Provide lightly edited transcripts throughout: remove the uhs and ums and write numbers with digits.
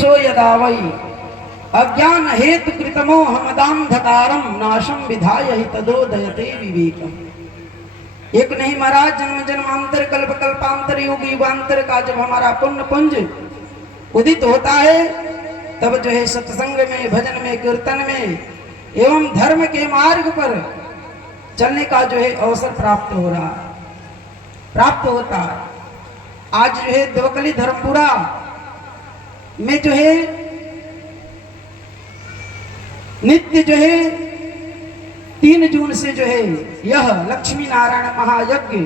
सो यदा वै अज्ञान हेतु कृतमो हमदांधकारम नाशम विधाय हि तदोदयते विवेकम। एक नहीं महाराज, जन्म जन्मांतर कल्प कल्पांतर युग युगांतर का जब हमारा पुण्य पुंज उदित होता है, तब जो है सत्संग में, भजन में, कीर्तन में एवं धर्म के मार्ग पर चलने का जो है अवसर प्राप्त हो रहा है, प्राप्त होता है। आज जो है देवकली धर्मपुरा में जो है नित्य जो है 3 जून से जो है यह लक्ष्मी नारायण महायज्ञ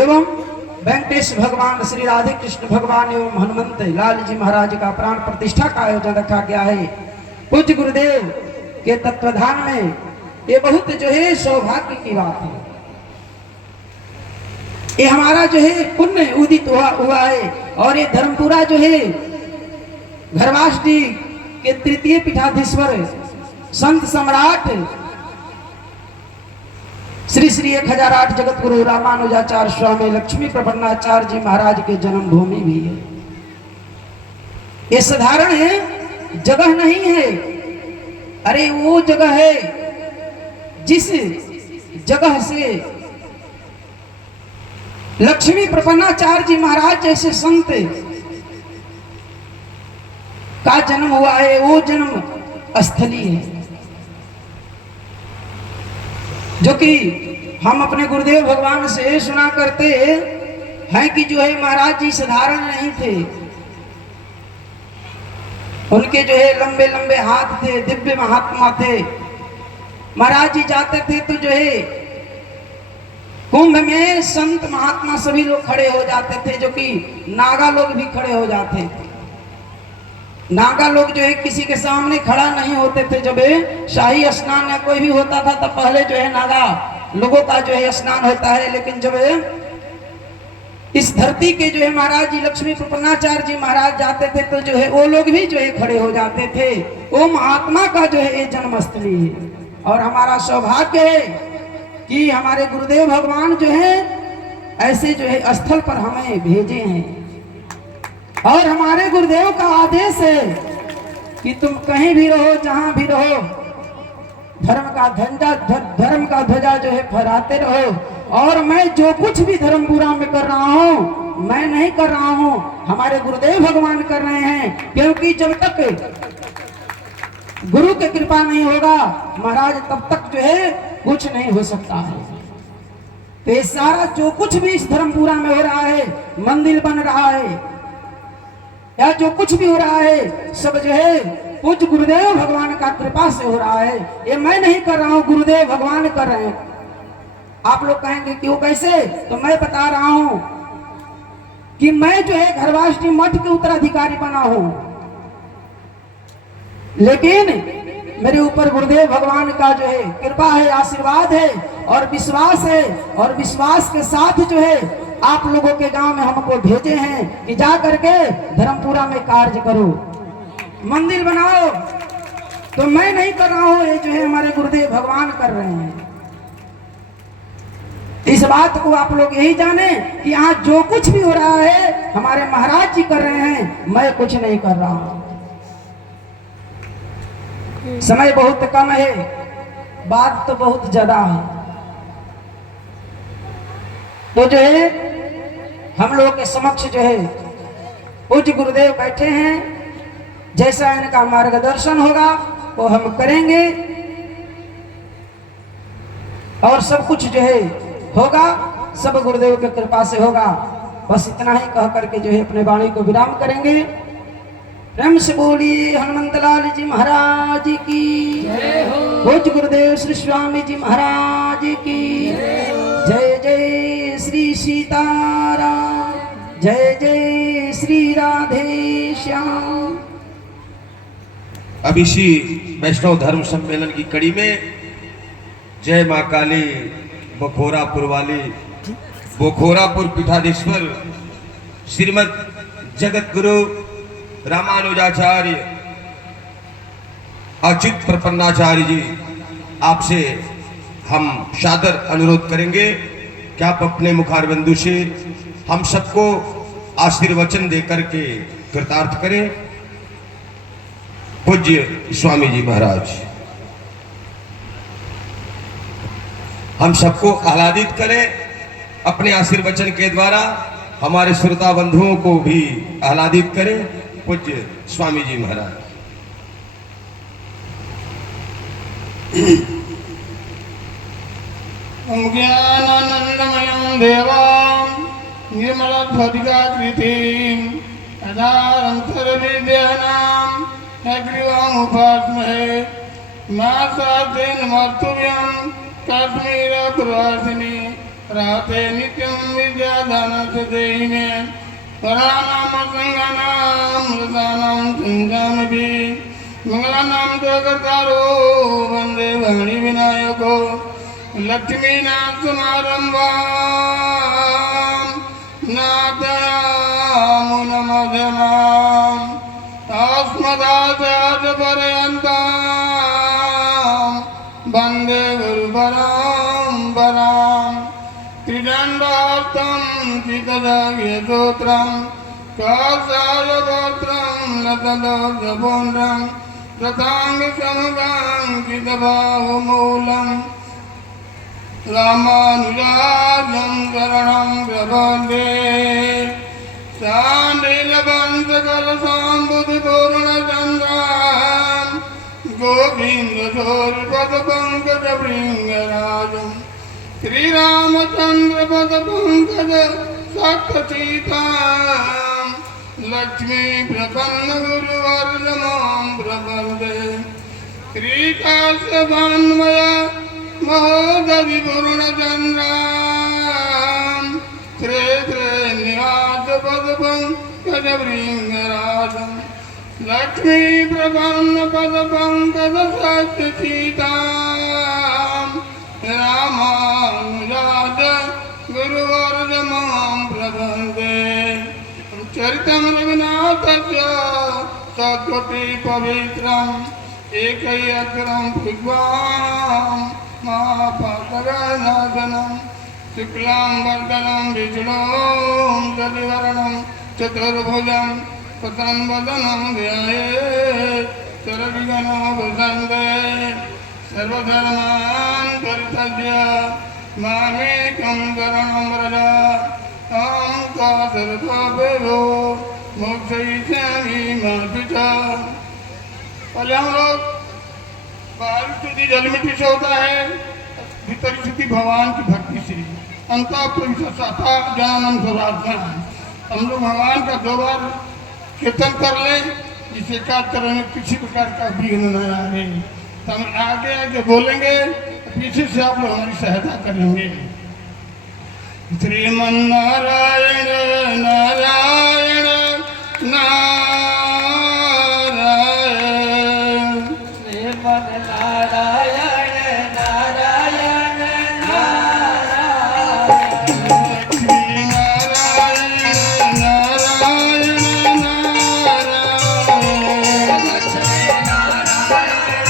एवं वेंकटेश भगवान, श्री राधे कृष्ण भगवान एवं हनुमंत लाल जी महाराज का प्राण प्रतिष्ठा का आयोजन रखा गया है। पूज्य गुरुदेव के तत्वाधान में ये बहुत जो है सौभाग्य की बात है। ये हमारा जो है पुण्य उदित हुआ है। और ये धर्मपुरा जो है घरवासडी के तृतीय पीठाधीश्वर संत सम्राट श्री श्री 1008 जगत गुरु रामानुजाचार्य स्वामी लक्ष्मी प्रपन्नाचार्य जी महाराज के जन्मभूमि भी है। ये साधारण है जगह नहीं है, अरे वो जगह है जिस जगह से लक्ष्मी प्रपन्नाचार्य जी महाराज जैसे संत का जन्म हुआ है, वो जन्म स्थली है। जो कि हम अपने गुरुदेव भगवान से सुना करते हैं कि जो है महाराज जी साधारण नहीं थे, उनके जो है लंबे लंबे हाथ थे, दिव्य महात्मा थे। महाराज जी जाते थे तो जो है कुंभ में संत महात्मा सभी लोग खड़े हो जाते थे, जो कि नागा लोग भी खड़े हो जाते थे। नागा लोग जो है किसी के सामने खड़ा नहीं होते थे। जब शाही स्नान या कोई भी होता था तब पहले जो है नागा लोगों का जो है स्नान होता है, लेकिन जब इस धरती के जो है महाराज जी लक्ष्मी प्रपन्नाचार्य जी महाराज जाते थे तो जो है वो लोग भी जो है खड़े हो जाते थे। वो महात्मा का जो है ये जन्मस्थली है। और हमारा सौभाग्य है कि हमारे गुरुदेव भगवान जो है ऐसे जो है स्थल पर हमें भेजे हैं। और हमारे गुरुदेव का आदेश है कि तुम कहीं भी रहो, जहां भी रहो, धर्म का ध्वजा जो है फहराते रहो। और मैं जो कुछ भी धर्मपुरा में कर रहा हूं, मैं नहीं कर रहा हूं, हमारे गुरुदेव भगवान कर रहे हैं। क्योंकि जब तक गुरु की कृपा नहीं होगा महाराज, तब तक जो है कुछ नहीं हो सकता है। तो ये सारा जो कुछ भी इस धर्मपुरा में हो रहा है, मंदिर बन रहा है या जो कुछ भी हो रहा है, सब जो है पूज्य गुरुदेव भगवान का कृपा से हो रहा है। ये मैं नहीं कर रहा हूं, गुरुदेव भगवान कर रहे हैं। आप लोग कहेंगे कि वो कैसे, तो मैं बता रहा हूं कि मैं जो है घरवासडी मठ के उत्तराधिकारी बना हूं, लेकिन मेरे ऊपर गुरुदेव भगवान का जो है कृपा है, आशीर्वाद है और विश्वास है। और विश्वास के साथ जो है आप लोगों के गांव में हमको भेजे हैं कि जा करके धर्मपुरा में कार्य करो, मंदिर बनाओ। तो मैं नहीं कर रहा हूं, ये जो है हमारे गुरुदेव भगवान कर रहे हैं। इस बात को आप लोग यही जाने कि यहाँ जो कुछ भी हो रहा है हमारे महाराज जी कर रहे हैं, मैं कुछ नहीं कर रहा हूं। समय बहुत कम है, बात तो बहुत ज्यादा है। तो जो है हम लोगों के समक्ष जो है पूज्य गुरुदेव बैठे हैं, जैसा इनका मार्गदर्शन होगा वो हम करेंगे और सब कुछ जो है होगा सब गुरुदेव की कृपा से होगा। बस इतना ही कह करके जो है अपने वाणी को विराम करेंगे। प्रेम से बोलिए हनुमंत लाल जी महाराज की जय हो, पूज्य गुरुदेव श्री स्वामी जी महाराज की जय। जय श्री सीताराम, जय जय श्री राधे श्याम। अब इसी वैष्णव धर्म सम्मेलन की कड़ी में जय मां काली बखोरापुर वाली बखोरापुर पीठाधीश्वर श्रीमद जगत गुरु रामानुजाचार्य अच्युत प्रपन्नाचार्य जी, आपसे हम सादर अनुरोध करेंगे कि आप अपने मुखारबिंदु से हम सबको आशीर्वचन देकर के कृतार्थ करें। पूज्य स्वामी जी महाराज हम सबको आह्लादित करें अपने आशीर्वचन के द्वारा, हमारे श्रोता बंधुओं को भी आह्लादित करें। पूज्य स्वामी जी महाराज। ज्ञानानंदमयं देवां निर्मलस्फटिकाकृतिं आधारं सर्वविद्यानां हयग्रीवमुपास्महे मासातेन मर्तव्यं काश्मीरपुरवासिनी राते नित्यं विद्यादानस्य देहिने वराणां मृतानां संजानभि मंगलानां जगत्कारो वन्दे वाणी विनायको लक्ष्मीनाथ समारंभां नाथयामुनमध्यमाम् अस्मदाचार्यपर्यन्तां वन्दे गुरुपरम्पराम् त्रिदण्डहस्तं चितजगत्सूत्रं कौसलगोत्रं लतदोषपूर्णं रताङ्गसमकाङ्कितबाहुमूलम् रामानुजातं शरणं प्रपद्ये शाण्डिलवंशकलशाम्बुधिपूर्णचन्द्रां गोविन्दशोरपदपङ्कजभृङ्गराजं श्रीरामचन्द्रपदपङ्कजसख्यसीतां लक्ष्मीप्रपन्नगुरुवर्यमां प्रपद्ये श्रीकाश्यपान्वय महोदधि पूर्णचन्द्रां श्रे श्रे निवास पदपङ्कजभृङ्गराजं लक्ष्मी प्रपन्न पदपङ्कजसख्यसीतां रामानुजात गुरुवर्यमां प्रपद्ये चरितं रघुनाथस्य सत्कोटि पवित्रम् एकैकं भुग्वां महापातकनाशनं शुक्लां वरदनं विष्णुं शशिवर्णं चतुर्भुजं प्रसन्नवदनं ध्यायेत् सर्वविघ्नोपशान्तये सर्वधर्मान् परित्यज्य मामेकं शरणं व्रज अहं त्वा सर्वपापेभ्यो मोक्षयिष्यामि मा शुचः। पहले हम लोग बाहरी स्थिति जल मिट्टी से होता है, भीतरी स्थिति भगवान की भक्ति से, अंतः प्रविशता ज्ञानम स्वरात्मा। हम लोग भगवान का 2 बार कीर्तन कर लें, जिससे कार्य करने में किसी प्रकार का विघ्न न आए। तो हम आगे आगे बोलेंगे, पीछे से आप लोग हमारी सहायता करेंगे। श्रीमन्नारायण नारायण नारायण नारायण नारायण नारायण लक्ष्मी नारायण नारायण नारायण लक्ष्मी नारायण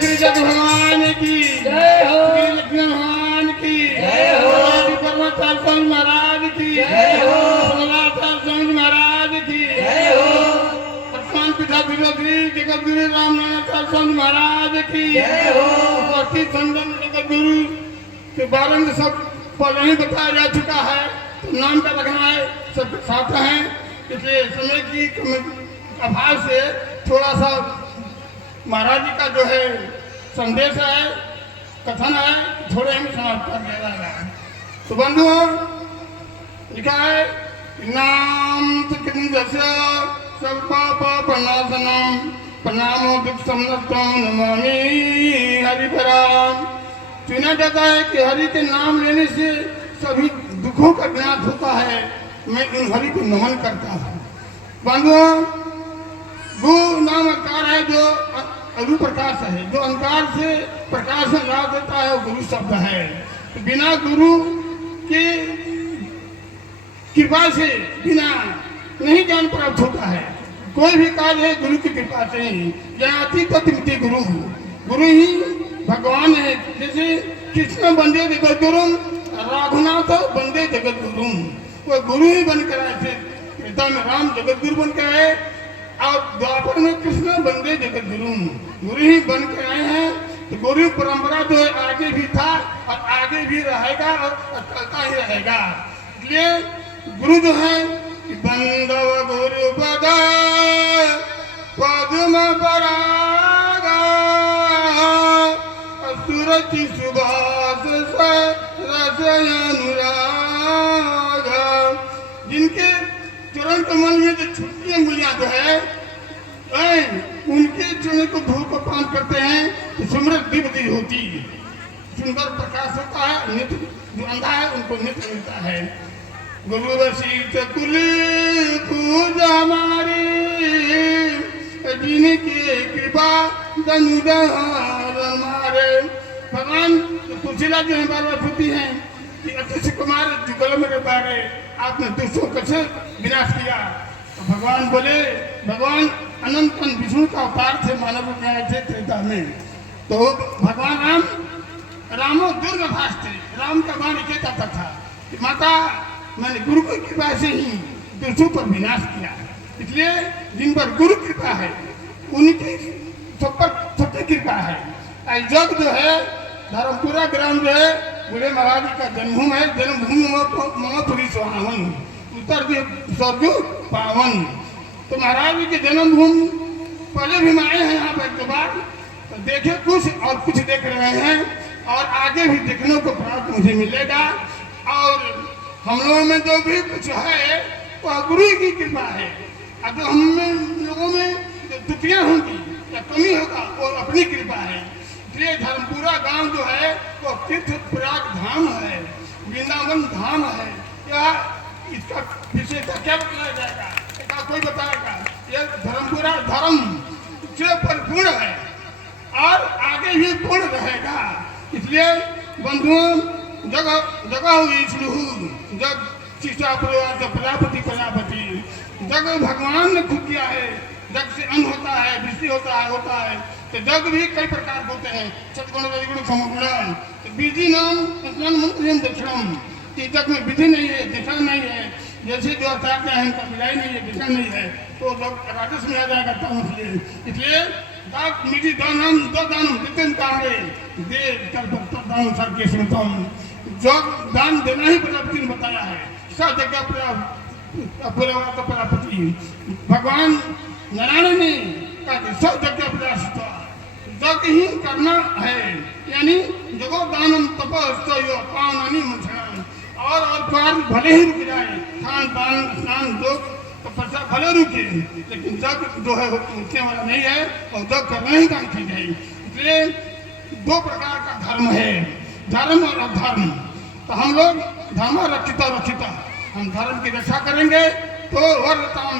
गिरिजक भगवान की जय हो। श्री लक्ष्मण भगवान की जय हो। श्री परमाचार्य स्वामी महाराज की जय हो। परमाचार्य स्वामी महाराज की जय हो। वर्तमान पिता विरोधी जगत गुरु रामनाथाचार्य स्वामी महाराज की जय हो। उपस्थित संगम जगत गुरु के बारे में सब पहले ही बताया जा चुका है, तो नाम का रखना है, सब साथ हैं, इसलिए समय की अभाव से थोड़ा सा महाराज जी का जो है संदेश है, कथन है, थोड़े हम समाप्त कर दिया जाएगा। तो बंधुओं, लिखा है नाम सब पाप प्रणाशनम प्रणामो दुख समनतम नमामि हरिपराम। चुना जाता है कि हरि के नाम लेने से सभी दुखों का विनाश होता है। मैं उन हरि को नमन करता हूँ। बंधुओं, गु नाम अंकार है जो अरु प्रकाश है, जो अंकार से प्रकाश में ला देता है, वो गुरु शब्द है। तो बिना गुरु के कृपा से बिना नहीं ज्ञान प्राप्त होता है। कोई भी कार्य है गुरु की कृपा से ही। ज्ञाति तत्मिति गुरु, गुरु ही भगवान है। जैसे कृष्ण बंदे जगत गुरु, रघुनाथ बंदे जगत गुरु, वो गुरु ही बनकर आए थे। त्रेता में राम जगत गुरु बनकर आए और द्वापर में कृष्ण बंदे जगत गुरु, गुरु ही बनकर आए हैं। तो गुरु परंपरा जो है आगे भी था और आगे भी रहेगा और चलता ही रहेगा। इसलिए गुरु जो है बंदव गुरु पद पद्म परागा सुरचि सुभाष रस अनुरागा। जिनके चरण कमल में जो छोटी अंगुलियां जो है उनके चरण को धूप पान करते हैं तो सुमृत दिव्य होती, सुंदर प्रकाश होता है। नित्य जो अंधा है उनको नित्य मिलता है। गुरु वशीत कुल पूजा हमारी, जिनकी कृपा धनुधार मारे। भगवान तुलसीदास जो है बार बार पूछती हैं कि अतिश कुमार जुगल मेरे बारे, आपने दुष्टों कैसे विनाश किया। तो भगवान बोले, भगवान अनंत विष्णु का अवतार थे, मानव रूप में आए थे त्रेता में। तो भगवान रामो दुर्गभाष थे। राम का बाण एक आता था कि माता मैंने गुरु की कृपा से ही दुष्टों पर विनाश किया। इसलिए जिन पर गुरु कृपा है उनकी सब पर सबकी कृपा है। जग जो है धर्मपुरा ग्राम जो है बूढ़े महाराज जी का जन्मभूमि है। जन्मभूमि ममपुरी सुहावन, उत्तर स्वर्ग पावन। तो महाराज जी के जन्मभूमि पहले भी आए हैं यहाँ पर एक बार, तो देखे कुछ और कुछ देख रहे हैं और आगे भी देखने को प्राप्त मुझे मिलेगा। और हम लोगों में जो भी कुछ है वह गुरु की कृपा है। और जो हम लोगों में जो त्रुटियां होंगी या कमी होगा वो अपनी कृपा है। इसलिए धर्मपुरा गांव जो है वो तीर्थ प्रयाग धाम है, वृंदावन धाम है। यह इसका विशेषता क्या बताया जाएगा, क्या कोई बताएगा। यह धर्मपुरा धर्म से परिपूर्ण है और आगे भी पूर्ण रहेगा। इसलिए बंधुओं, जगह हुई जग शिक्षा प्रजापति प्रजापति, जग भगवान ने खुद किया है। जग से अन्न होता है, वृष्टि होता है। तो जग भी कई प्रकार होते हैं, सतगुण रजगुण समगुण। तो विधि नाम स्नान मंत्र दक्षिणम, कि जग में विधि नहीं है, दिशा नहीं है। जैसे जो आचार्य है उनका विधाई नहीं है, दिशा नहीं है, तो जब राजस्व में आ जाएगा तब। इसलिए मिट्टी दानम दो दानम जितने कांगे दे दान सर के सुनतम, जो दान देना ही प्रजापति ने बताया है। सब जगह प्रजापति भगवान नारायण ने कहा कि सब जगह प्रजापति जग ही करना है। यानी जगो दानम तपस्या पावनानी मुछना, और कार्य भले ही रुक जाए, खान पान स्नान योग तपस्या भले रुके, लेकिन जग जो है रुकने वाला नहीं है और जग करना ही काम की जाए। इसलिए दो प्रकार का धर्म है, धर्म और अधर्म। तो हम लोग धर्म रक्षिता हम धर्म की रक्षा करेंगे तो वर्ताम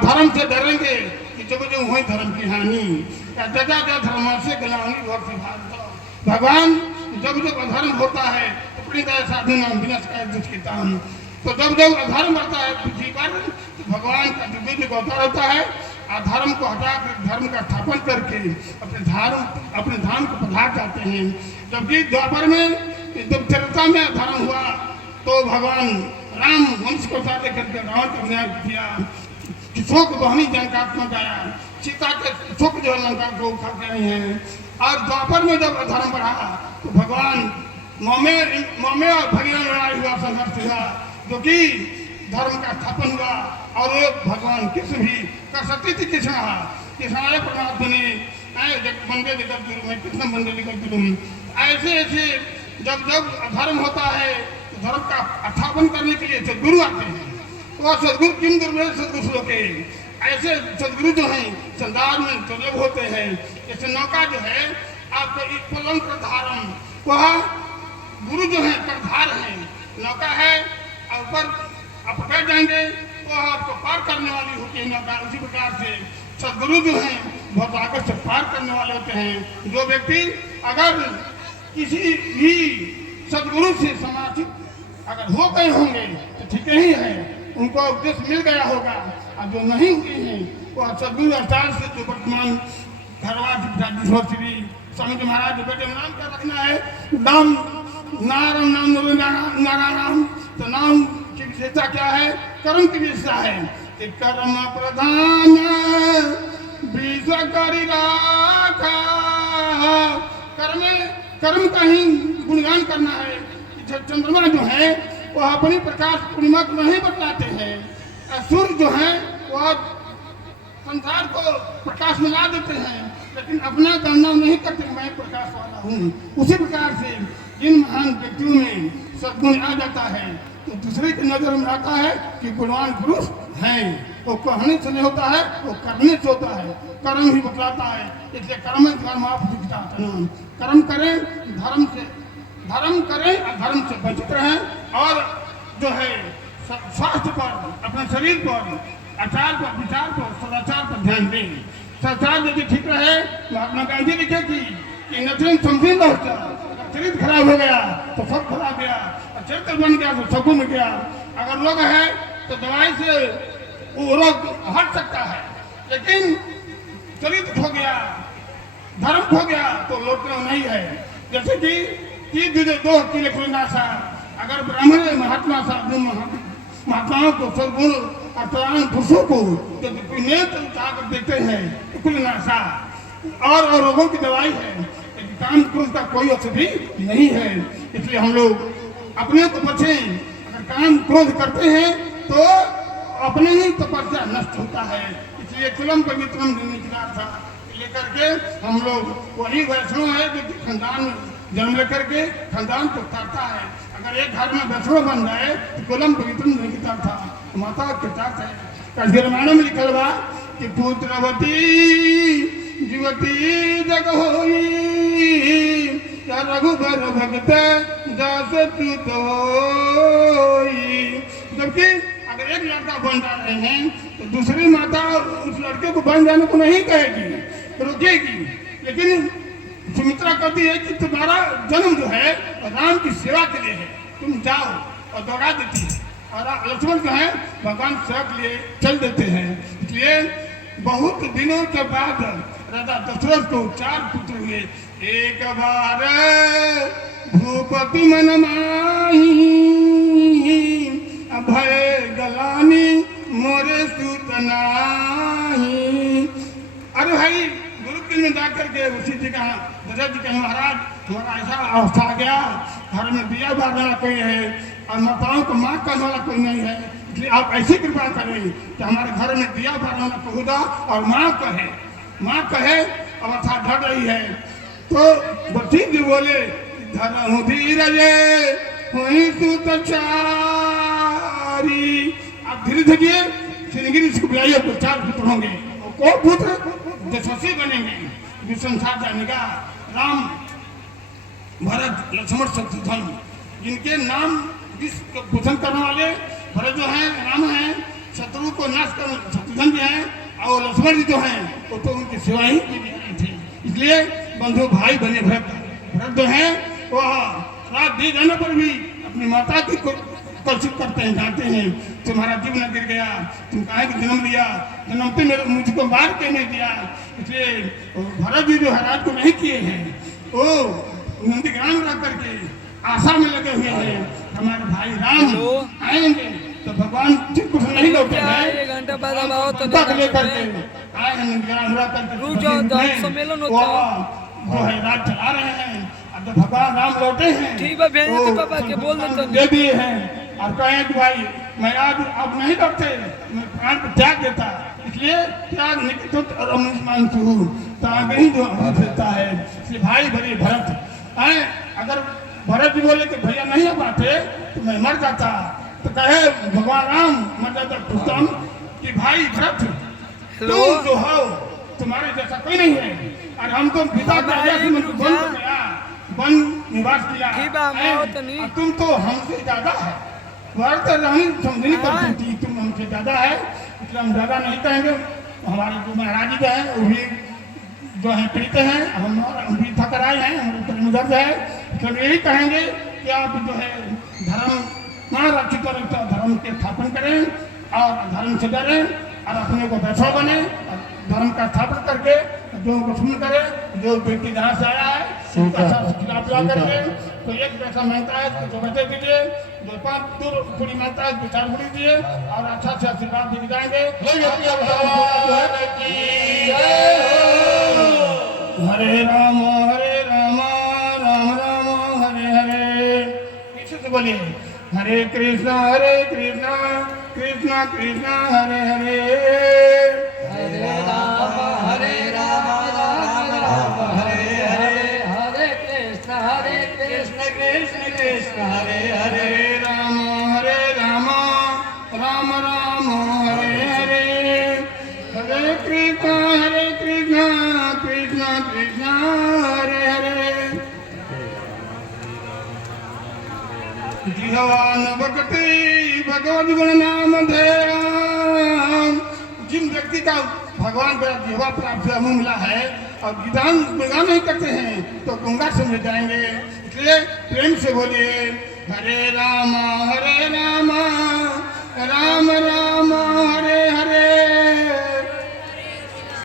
धर्म से डरेंगे कि जब हुई धर्म की हानि या जजा धर्म से गलानी भगवान जब अधर्म होता है तो प्रीतः साधु नाम विनाशकाय दुष्कृताम। तो जब अधर्म बढ़ता है पृथ्वी पर तो भगवान का जो अवतार होता है अधर्म को हटाकर धर्म का स्थापन करके अपने धाम को पधार जाते हैं। जबकि द्वापर में जब त्रेता में अधर्म हुआ तो भगवान राम वंश को उतार करके रावण का विनाश किया, शोक बहनी जनकात्मा में गया, सीता के शोक जो लंका को उखा गए हैं। और द्वापर में जब अधर्म बढ़ा तो भगवान मौमे और भगवान लड़ाई हुआ, संघर्ष हुआ, जो कि धर्म का स्थापन हुआ। और भगवान कृष्ण भी कर सकती थी कृष्ण परमात्मा ने बंदे लेकर गुरु में कृष्ण बंदे लेकर गुरु में ऐसे ऐसे जब जब अधर्म होता है तो धर्म का स्थापन करने के लिए सदगुरु आते हैं। तो सदगुरु किम दुर्मेल सदगुरु के ऐसे सदगुरु जो हैं संसार में दुर्लभ होते हैं। जैसे नौका जो है आपको पलंग प्रधारम, वह गुरु जो है प्रधार है, नौका है और ऊपर आप बैठ जाएंगे तो आपको पार करने वाली होती है नौका। उसी प्रकार से सदगुरु जो हैं बहुत आगे से पार करने वाले होते हैं। जो व्यक्ति अगर किसी भी सदगुरु से समाचित अगर हो गए होंगे तो ठीक ही है, उनको उपदेश मिल गया होगा। और जो नहीं हुए हैं वो सदगुरु अवतार से जो वर्तमान धरवा श्री स्वामी जी महाराज बेटे नाम क्या रखना है, नाम नारायण नाम नारायण, तो नाम की विशेषता क्या है, कर्म की विशेषता है कि कर्म प्रधान विश्व करि राखा। कर्म का ही गुणगान करना है। चंद्रमा जो है वह अपनी प्रकाश पूर्णिमा को नहीं बतलाते हैं, सूर्य जो है वह संसार को प्रकाश में ला देते हैं, लेकिन अपना गणना नहीं करते मैं प्रकाश वाला हूँ। उसी प्रकार से जिन महान व्यक्तियों में सद्गुण आ जाता है तो दूसरे की नजर में आता है कि गुणवान पुरुष हैं। वो कहने से नहीं होता है, वो करने से होता है, कर्म ही बतलाता है। इसलिए कर्म धर्म आप दिखता है, कर्म करें धर्म करें और धर्म से बचित रहें। और जो है स्वास्थ्य पर, अपने शरीर पर, आचार पर, विचार पर, सदाचार पर ध्यान दें। सदाचार यदि ठीक रहे, महात्मा गांधी लिखे कि नचन समझी पहुंचा, चरित्र खराब हो गया तो सब खराब गया, और चरित्र बन गया तो सब में गया। अगर रोग है तो दवाई से वो रोग हट सकता है, लेकिन चरित्र खो गया, धर्म खो गया तो लौटना नहीं है। जैसे कि दो किले खुलनाशा, अगर ब्राह्मण महात्माओं को सदगुण और प्रधान पुरुषों को जब नेत्र उठाकर देखते हैं तो खुलनाशा और रोगों की दवाई है, लेकिन काम क्रोध का कोई औषधि नहीं है। इसलिए हम लोग अपने को बचें। अगर काम क्रोध करते हैं तो अपने ही तपस्या नष्ट होता है। इसलिए कुलम पवित्रम निकला था लेकर के हम लोग वही वैष्णव है जो खानदान में जन्म लेकर के खानदान को उतारता है। अगर एक घर में वैष्णव बन जाए तो कुलम पवित्रम निकला था, माता के साथ है। कभी रामायण में लिखल बा कि पुत्रवती जीवती जग होई या रघुबर भगत जस तू होई। जबकि अगर एक लड़का बन जा रहे हैं तो दूसरी माता उस लड़के को बन जाने को नहीं कहेगी, रोकेगी। लेकिन सुमित्रा कहती है कि तुम्हारा जन्म जो है राम की सेवा के लिए है, तुम जाओ, और दौड़ा देती है। और लक्ष्मण जो है भगवान सेवा के लिए चल देते हैं। इसलिए बहुत दिनों के बाद राजा दशरथ को 4 पुत्र हुए। एक बार भूपति मन माही अभय गलानी मोरे सूत नाही। अरे भाई गुरुकुल में जाकर के उसी जी का दशरथ जी कहे महाराज हमारा ऐसा अवस्था आ गया, घर में दिया बारने वाला कोई है और माताओं को माँ करने वाला कोई नहीं है, इसलिए आप ऐसी कृपा करें कि हमारे घर में दिया बारने वाला पहुँचा और माँ कहे अवस्था ढल रही है। तो बच्ची जी बोले धर्म धीरज वही सूत चारी। आप धीरे धीरे सिंहगिरी इसको बुलाइए, 4 पुत्र होंगे, को पुत्र यशस्वी बनेंगे, जो संसार जानेगा। राम भरत लक्ष्मण शत्रुघ्न, जिनके नाम विश्व को पोषण करने वाले भरत जो हैं राम हैं, शत्रु को नाश करने शत्रुघ्न भी हैं, और लक्ष्मण जी जो हैं वो तो उनकी सेवा ही की गई थी। इसलिए बंधु भाई बने भरत जो हैं वह रात दी जाने पर भी अपनी माता की कौशिक करते हैं, डांटते हैं, तुम्हारा जीव न गिर गया, तुम काहे को जन्म लिया, जन्मते मेरे मुझको मार के नहीं दिया। इसलिए भरत जी जो है राज को नहीं किए हैं, वो नंदीग्राम रह करके आशा में लगे हुए हैं हमारे भाई राम आएंगे। तो भगवान चित्रकूट नहीं लौटे हैं, लेकर के आए हैं नंदीग्राम रह करके जो है राज चला रहे हैं। अब जब भगवान राम लौटे हैं ठीक है, भेज दो पापा के बोल देते दे दिए हैं और कहे कि भाई मैं आज अब नहीं लौटते, मैं प्राण को त्याग देता, इसलिए त्याग निकट और अमुष्मान ही जो देता है। इसलिए भाई भरे भरत आए, अगर भरत जी बोले कि भैया नहीं हो पाते तो मैं मर जाता, तो कहे भगवान राम मर जाता पुष्टम कि भाई भरत तुम जो हो तुम्हारे जैसा कोई नहीं है, और हम तो पिता के आज्ञा से मुझको वन को गया, वन निवास किया, और तुम तो हमसे ज्यादा है, वर्त रहनी समझनी पड़ती थी, तुम हमसे ज्यादा है, इसलिए हम ज्यादा नहीं कहेंगे। हमारे जो महाराज जी हैं वो भी जो है पीते हैं, हम भी थक आए हैं, हमारे दर्द है, इसलिए यही कहेंगे कि आप जो है धर्म ना रक्षित धर्म के स्थापन करें और धर्म से डरें और अपने को वैसा बने, धर्म का स्थापन करके जो दुश्मन करे, जो व्यक्ति जहाँ से आया है उनका खिलाफ करके तो एक पैसा महंगा है तो बचे दीजिए, जो 5 दूर पूरी महंगा है 4 पूरी दिए और अच्छा से आशीर्वाद दिख जाएंगे। हरे राम राम राम हरे हरे, पीछे से बोलिए हरे कृष्णा कृष्णा कृष्णा हरे हरे, हरे राम राम राम हरे हरे, हरे कृष्ण कृष्ण कृष्ण हरे हरे, हरे राम राम राम हरे हरे, हरे कृष्ण कृष्ण कृष्ण हरे हरे। जिहवान भक्ति भगवद गुण नाम धेरा, जिन व्यक्ति का भगवान का जिहवा प्राप्त मुँह मिला है और विधान विधान नहीं करते हैं तो गंगा समझ जाएंगे। इसलिए प्रेम से बोलिए हरे राम